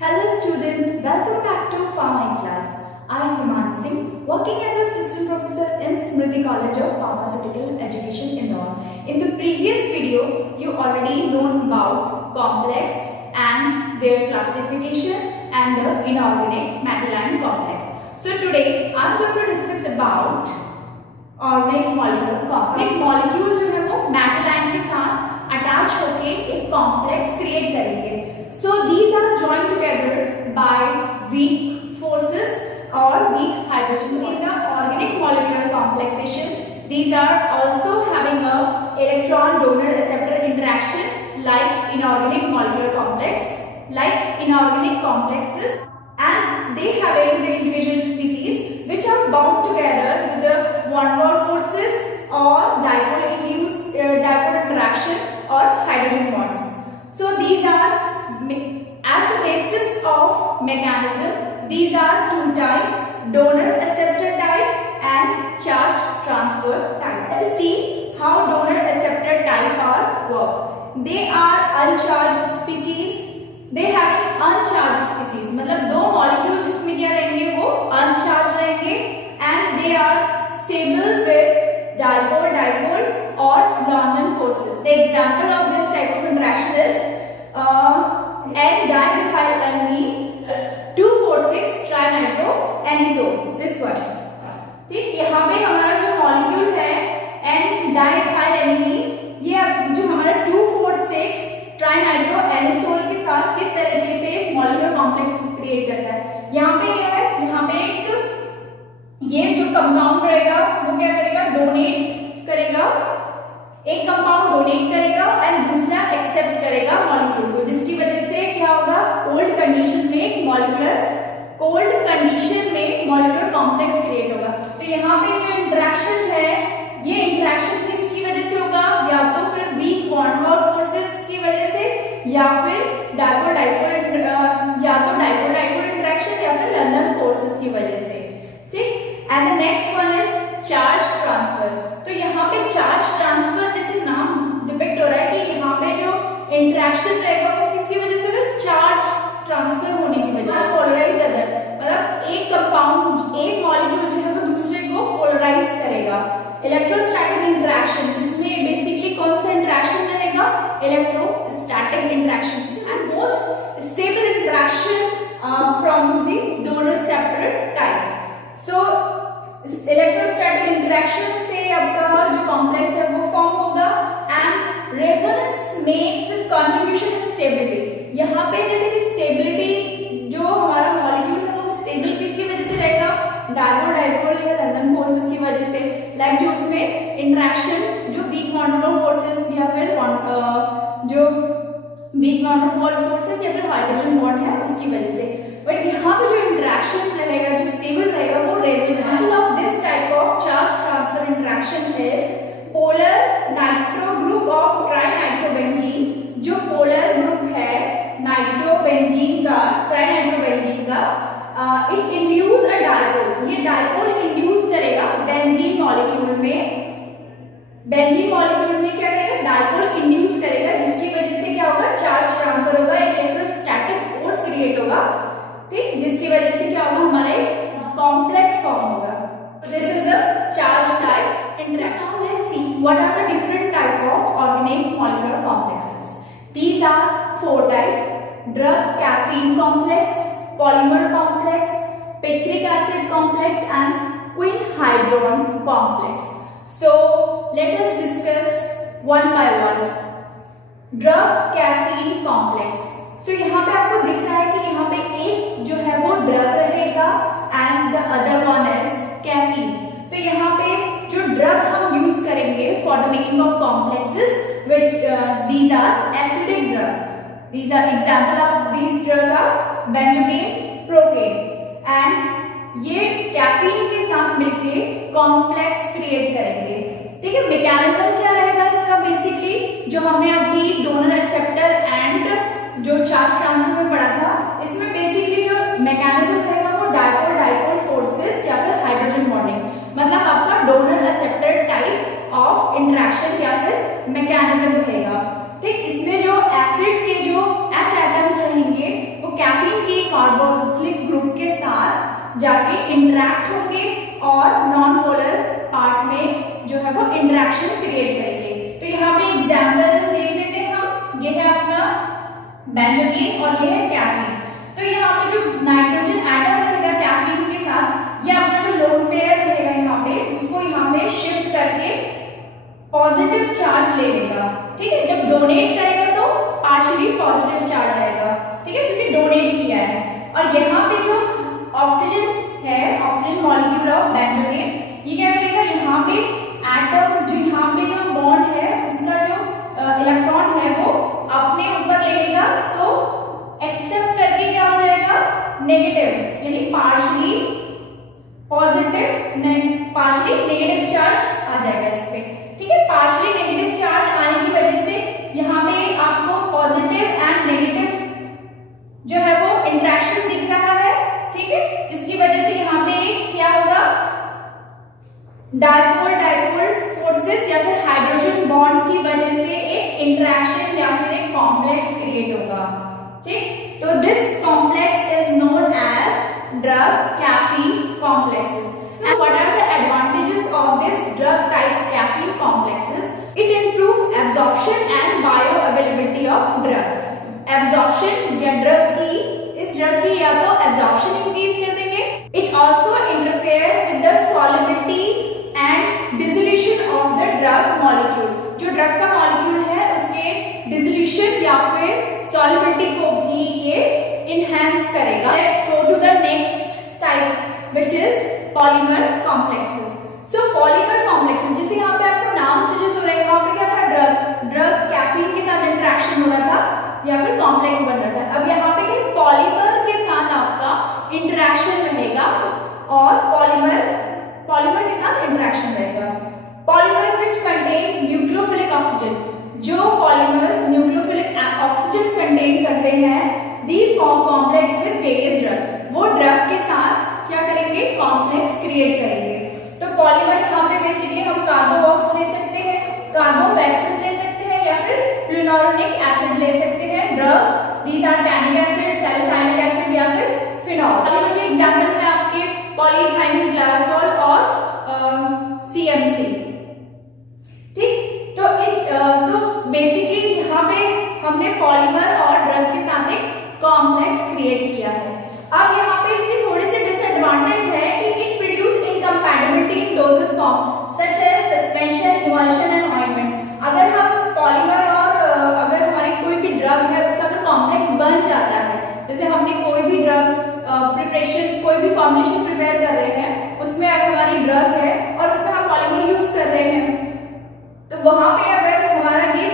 Hello student, welcome back to Pharma class. I am Himani Singh, working as assistant professor in Smriti College of Pharmaceutical Education, Indore. In the previous video, you already known about complex and their classification and the inorganic matter-line complex. So today, I am going to discuss about organic molecular complex. एक molecule जो है वो matter-line के साथ attach होके एक complex create करेंगे. So these are joined together by weak forces or weak hydrogen. In the organic molecular complexation, these are also having a electron donor receptor interaction like inorganic molecular complex, like inorganic complexes, and they having the individual species which are bound together with the van der Waals forces or dipole induced dipole interaction or hydrogen bonds. So these are as the basis of mechanism, these are two type, donor acceptor type and charge transfer type. Let us see how donor acceptor type are work. They are uncharged species. They having uncharged species. मतलब दो molecule जिसमें क्या रहेंगे वो uncharged रहेंगे and they are stable with dipole or London forces. The example of this type of interaction is N-dimethylamine 2,4,6 trinitro-anisole. This one. ठीक, यहाँ पे हमारा जो मॉलिक्यूल है N-dimethylamine, ये जो हमारा 2,4,6 trinitro-anisole के साथ किस तरीके से मॉलिक्यूलर कॉम्प्लेक्स क्रिएट करता है. यहाँ पे क्या है, यहाँ पे एक ये जो कंपाउंड रहेगा वो क्या करेगा, डोनेट करेगा, एक कंपाउंड डोनेट करेगा एंड दूसरा एक्सेप्ट करेगा मॉलिक्यूल को, जिसकी वजह से क्या होगा, कोल्ड कंडीशन में मॉलिक्यूलर कॉम्प्लेक्स क्रिएट होगा. तो यहाँ पे जो इंटरेक्शन है, ये इंटरेक्शन किसकी वजह से होगा, या तो फिर weak van der Waals forces की वजह से, या फिर डाइपोल इंटरेक्शन, या फिर लंदन फोर्सेस की वजह से. ठीक. And the next one is charge transfer. तो यहाँ पे चार्ज ट्रांसफर जैसे नाम डिपिक्ट हो रहा है कि यहाँ पे जो इंटरेक्शन रहेगा वो किसकी वजह से होगा, चार्ज ट्रांसफर होने की वजह से. पोलराइज अदर मतलब एक कंपाउंड, एक मॉलिक्यूल जो है वो दूसरे को पोलराइज करेगा. इलेक्ट्रोस्टैटिक इंटरेक्शन, इसमें बेसिकली कौन सा इंटरेक्शन रहेगा, electrostatic interaction. And most stable interaction from the donor receptor type. So electrostatic interaction से आपका जो कॉम्प्लेक्स है वो फॉर्म होगा and resonance makes contribution in stability. यहाँ पे जैसे कि स्टेबिलिटी जो हमारा मॉलिक्यूल है वो स्टेबल किसकी वजह से रहेगा, डाइपोल या लंदन फोर्सेस की वजह से. लाइक जो उसमें इंटरेक्शन जो weak van der Waals forces या फिर जो weak van der Waals forces या फिर हाइड्रोजन बॉन्ड है उसकी वजह से. बट यहाँ पे जो इंटरेक्शन रहेगा, जो स्टेबल रहेगा, वो resonance of this type of charge transfer interaction is polar nitro group of trinitrobenzene. जो पोलर ग्रुप है नाइट्रोबेंजीन का, ट्राइनाइट्रोबेंजीन का, इट इंड्यूस अ डाइपोल. ये डाइपोल इंड्यूस करेगा बेंजीन मॉलिक्यूल में. बेंजीन मॉलिक्यूल में क्या करेगा, डाइपोल इंड्यूस करेगा, जिसकी वजह से क्या होगा, चार्ज ट्रांसफर होगा, एक इलेक्ट्रोस्टैटिक फोर्स क्रिएट होगा. ठीक, जिसकी वजह से क्या होगा, हमारा एक कॉम्प्लेक्स फॉर्म होगा. So this is the charge type interaction. Now let's see what are the different type of organic molecular complexes. These are four type: drug caffeine complex, polymer complex, picric acid complex, and quinhydron complex. So let us discuss one by one. Drug caffeine complex. So यहाँ पे आपको दिख रहा है कि यहाँ पे एक जो है वो ड्रग रहेगा and the other one is caffeine. तो यहाँ पे जो ड्रग हम यूज करेंगे for the making of complexes which these are acidic drug. These are example of these drug are benzocaine, procaine. And ये कैफीन के साथ मिलके कॉम्प्लेक्स क्रिएट करेंगे. ठीक है, मैकेनिज्म क्या रहेगा इसका, बेसिकली जो हमने अभी डोनर रिसेप्टर एंड जो चार्ज ट्रांसफर में पढ़ा था, इसमें बेसिकली जो मैकेनिज्म रहेगा वो डाइपोल फोर्सेस या फिर हाइड्रोजन बॉन्डिंग. मतलब आपका donor receptor type of interaction या फिर मैकेनिज्म रहेगा. ठीक, इसमें जो एसिड के जो H एटम्स रहेंगे वो कैफीन के बेंजोइन और ये है कैफीन। तो यहाँ पे जो नाइट्रोजन एटम रहेगा कैफीन के साथ, ये अपना जो लोन पेयर रहेगा यहाँ पे उसको यहाँ पे शिफ्ट करके पॉजिटिव चार्ज ले लेगा। ठीक है, जब डोनेट करेगा तो पार्शियली पॉजिटिव चार्ज आएगा। ठीक है, क्योंकि डोनेट किया है। और यहाँ पे जो ऑक्सीजन है, ऑक्सीजन मॉलिक्यूल ऑफ बेंजोइन, ये क्या करेगा, यहाँ पे एटम जो यहाँ पे जो बॉन्ड है उसका जो इलेक्ट्रॉन है वो अपने ऊपर ले लेगा, तो एक्सेप्ट करके क्या हो जाएगा, नेगेटिव, यानी partially positive partially negative charge आ जाएगा इस पे। ठीक है, पार्शियली नेगेटिव चार्ज आने की वजह से यहाँ पे आपको पॉजिटिव एंड नेगेटिव जो है वो इंटरेक्शन दिख रहा है। ठीक है, जिसकी वजह से यहाँ पे क्या होगा, डाइपोल फोर्सेस या फिर हाइड्रोजन बॉन्ड की वजह से एक इंटरेक्शन या फिर एक कॉम्प्लेक्स क्रिएट होगा। ठीक, तो this complex is known as drug caffeine complexes. Now, what are the advantages of this drug type caffeine complexes? It improves absorption and bioavailability of drug. Absorption या drug की, इस drug की या तो absorption increase कर देंगे. It also interfere with the solubility and dissolution of the drug molecule. जो drug का molecule है उसके dissolution या फिर solubility को भी ये enhance करेगा. Let's go to the next type, which is polymer complexes. So polymer complexes, जैसे यहाँ पे आपको नाम से जो सुन रहे हैं, यहाँ पे क्या था, ड्रग कैफीन के साथ इंटरेक्शन हो रहा था या फिर कॉम्प्लेक्स बन रहा था। अब यहाँ पे क्या, पॉलीमर के साथ आपका इंटरेक्शन रहेगा और पॉलीमर के साथ इंटरेक्शन रहेगा। Polymer which contain nucleophilic oxygen, जो पॉलीमर्स न्यूक्लियोफिलिक ऑक्सीजन कंटेन करते हैं, these form complex with various drug, वो ड्रग के साथ क्या करेंगे, कॉम्प्लेक्स क्रिएट करेंगे। तो पॉलीमर यहाँ पे बेसिकली हम कार्बोवॉक्स ले सकते हैं, कार्बोवैक्सिस ले सकते हैं या फिर प्लूनोलोनिक एसिड ले सकते हैं। Drugs these are tannic acid, salicylic acid या फिर फिनॉल। पॉलीमर के एग्जांपल है आपके पॉलीइथाइलिन ग्लाइकोल और CMC। ठीक, तो बेसिकली यहाँ पे हमने पॉलीमर और ड्रग के साथ एक कॉम्प्लेक्स क्रिएट किया है। अब यहाँ पे इसके थोड़े से डिसएडवांटेज है कि it produce incompatibility in dosage form such as suspension, emulsion and ointment. अगर हम पॉलीमर और अगर हमारी कोई भी ड्रग है उसका अगर कॉम्प्लेक्स बन जाता है, जैसे हमने कोई भी ड्रग प्रिपरेशन, कोई भी फॉर्मुलेशन प्रिपेयर कर रहे हैं, उसमें अगर हमारी ड्रग है और उसमें हम पॉलीमर यूज कर रहे हैं, तो वहां पे अगर हमारा ये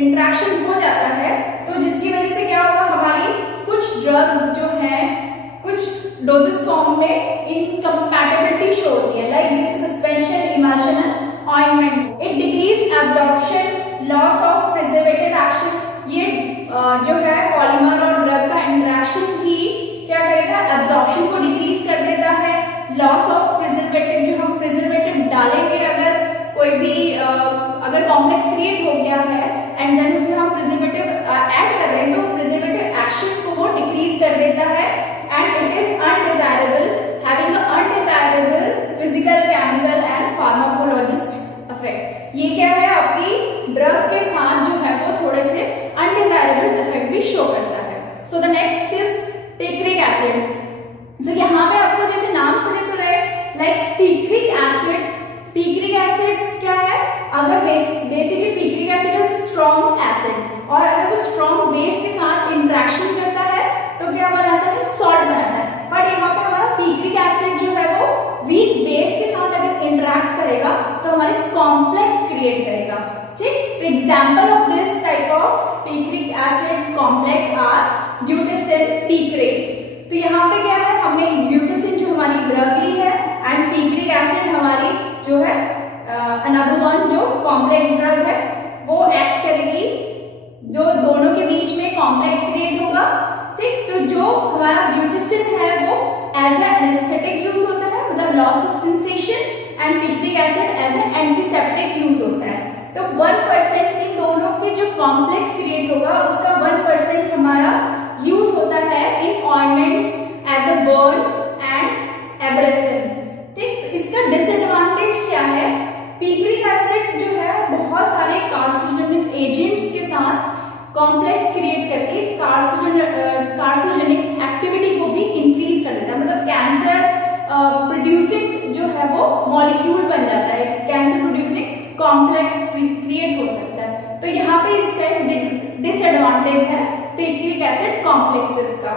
इंटरेक्शन हो जाता है तो जिसकी वजह से क्या होगा, हमारी कुछ ड्रग जो है कुछ डोजेस फॉर्म में इनकम्पैटिबिलिटी शो होती है, लाइक जैसे suspension, emulsion and ointment. It decrease absorption, loss of preservative action. ये जो है पॉलीमर और ड्रग का इंटरेक्शन भी क्या करेगा, एब्जॉर्प्शन को डिक्रीज कर देता है। लॉस ऑफ प्रिजर्वेटिव, जो हम प्रिजर्वेटिव डालेंगे, अगर कोई भी अगर कॉम्प्लेक्स क्रिएट हो गया है एंड देन उसमें हम प्रिजर्वेटिव ऐड कर रहे हैं, तो प्रिजर्वेटिव एक्शन को वो डिक्रीज कर देता है and it is undesirable, having an undesirable physical, chemical and pharmacologist effect. ये क्या है, आपकी ड्रग के साथ जो है वो थोड़े से undesirable effect भी शो करता है। So the next is picric acid. तो यहाँ पे आपको जैसे नाम से जैसे रहे, like picric acid. picric acid क्या है, अगर basically picric acid is strong acid और अगर वो strong base के साथ इंटरेक्शन करता है तो क्या बनाता है, सॉल्ट बनाता है। बट यहाँ पे हमारा पिक्रिक एसिड जो है वो वीक बेस के साथ अगर इंटरेक्ट करेगा तो हमारे कॉम्प्लेक्स क्रिएट करेगा। ठीक, तो example of this type of picric acid complex are butesin, picrate. तो यहाँ पे क्या है, हमने ब्यूटेसिन जो हमारी ड्रग ली है एंड पिक्रिक एसिड हमारी जो है अनदर वन जो कॉम्प्लेक्स ड्रग है वो एक्ट करेगी, जो दोनों के बीच में कॉम्प्लेक्स क्रिएट होगा। ठीक, तो जो हमारा ब्यूटेसिन है वो एज ए एनेस्थेटिक यूज होता है, मतलब loss of sensation, and picric acid as a antiseptic use होता है। तो 1% इन दोनों के जो कॉम्प्लेक्स क्रिएट होगा उसका 1% हमारा यूज होता है in ointments as a burn and abrasive. ठीक, तो इसका डिसएडवांटेज क्या है, पिक्रिक एसिड जो है बहुत सारे कार्सिनोजेनिक एजेंट्स के साथ कॉम्प्लेक्स क्रिएट करके कार्सिनोजेनिक एक्टिविटी को भी इंक्रीज कर देता है, मतलब कैंसर प्रोड्यूसिंग जो है वो मॉलिक्यूल बन जाता है, कैंसर प्रोड्यूसिंग कॉम्प्लेक्स क्रिएट हो सकता है। तो यहाँ पे इसका डिसएडवांटेज है पिक्रिक एसिड कॉम्प्लेक्सेस का।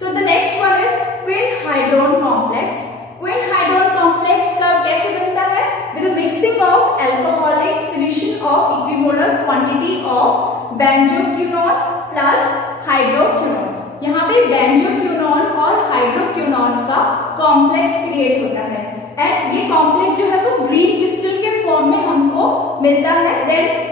So the next one is quinhydrone complex. Quinhydrone complex का कैसे बनता है? With mixing of alcoholic solution of equimolar quantity of benzoquinone plus hydroquinone. यहाँ पे बेंजोक्विनोन और हाइड्रोक्विनोन का कॉम्प्लेक्स क्रिएट होता है एंड ये कॉम्प्लेक्स जो है वो ग्रीन क्रिस्टल के फॉर्म में हमको मिलता है। देन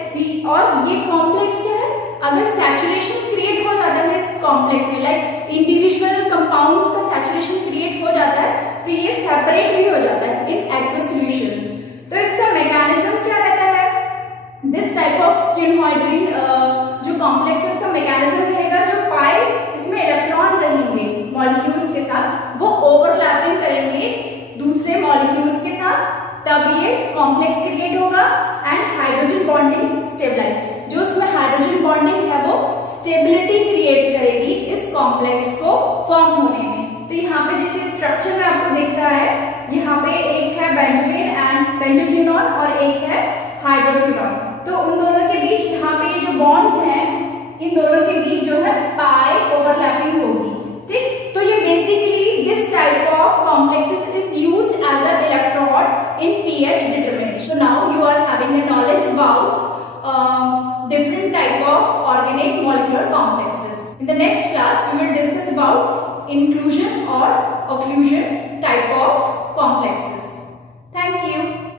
और ये कॉम्प्लेक्स क्या है, अगर सैचुरेशन क्रिएट हो जाता है इस कॉम्प्लेक्स में, लाइक इंडिविजुअल कंपाउंड का सैचुरेशन क्रिएट हो जाता है तो ये सेपरेट भी हो जाता है इन एक्वस सॉल्यूशंस। तो इसका मैकेनिज्म क्या रहता है? दिस टाइप ऑफ क्विनोहाइड्रीन जो कॉम्प्लेक्स है इसका मैकेनिज्म रहेगा, जो पाई इसमें इलेक्ट्रॉन रहेंगे मॉलिक्यूल्स के साथ, वो ओवरलैपिंग करेंगे दूसरे मॉलिक्यूल्स के साथ, तब ये कॉम्प्लेक्स क्रिएट होगा एंड हाइड्रोजन बॉन्डिंग स्टेबलाइज, जो उसमें हाइड्रोजन बॉन्डिंग है वो स्टेबिलिटी क्रिएट करेगी इस कॉम्प्लेक्स को फॉर्म होने में। तो यहाँ पे जैसे स्ट्रक्चर में आपको दिख रहा है, यहाँ पे एक है बेंजोक्विन एंड बेंजोक्विनोन और एक है हाइड्रोक्विनोन। तो उन दोनों के बीच यहाँ पे ये जो बॉन्ड्स हैं इन दोनों के बीच जो है पाई ओवरलैपिंग होगी, ठीक। तो ये basically this type of complexes is used as a electrode in pH determination. So now you are having the knowledge about different type of organic molecular complexes. In the next class we will discuss about inclusion or occlusion type of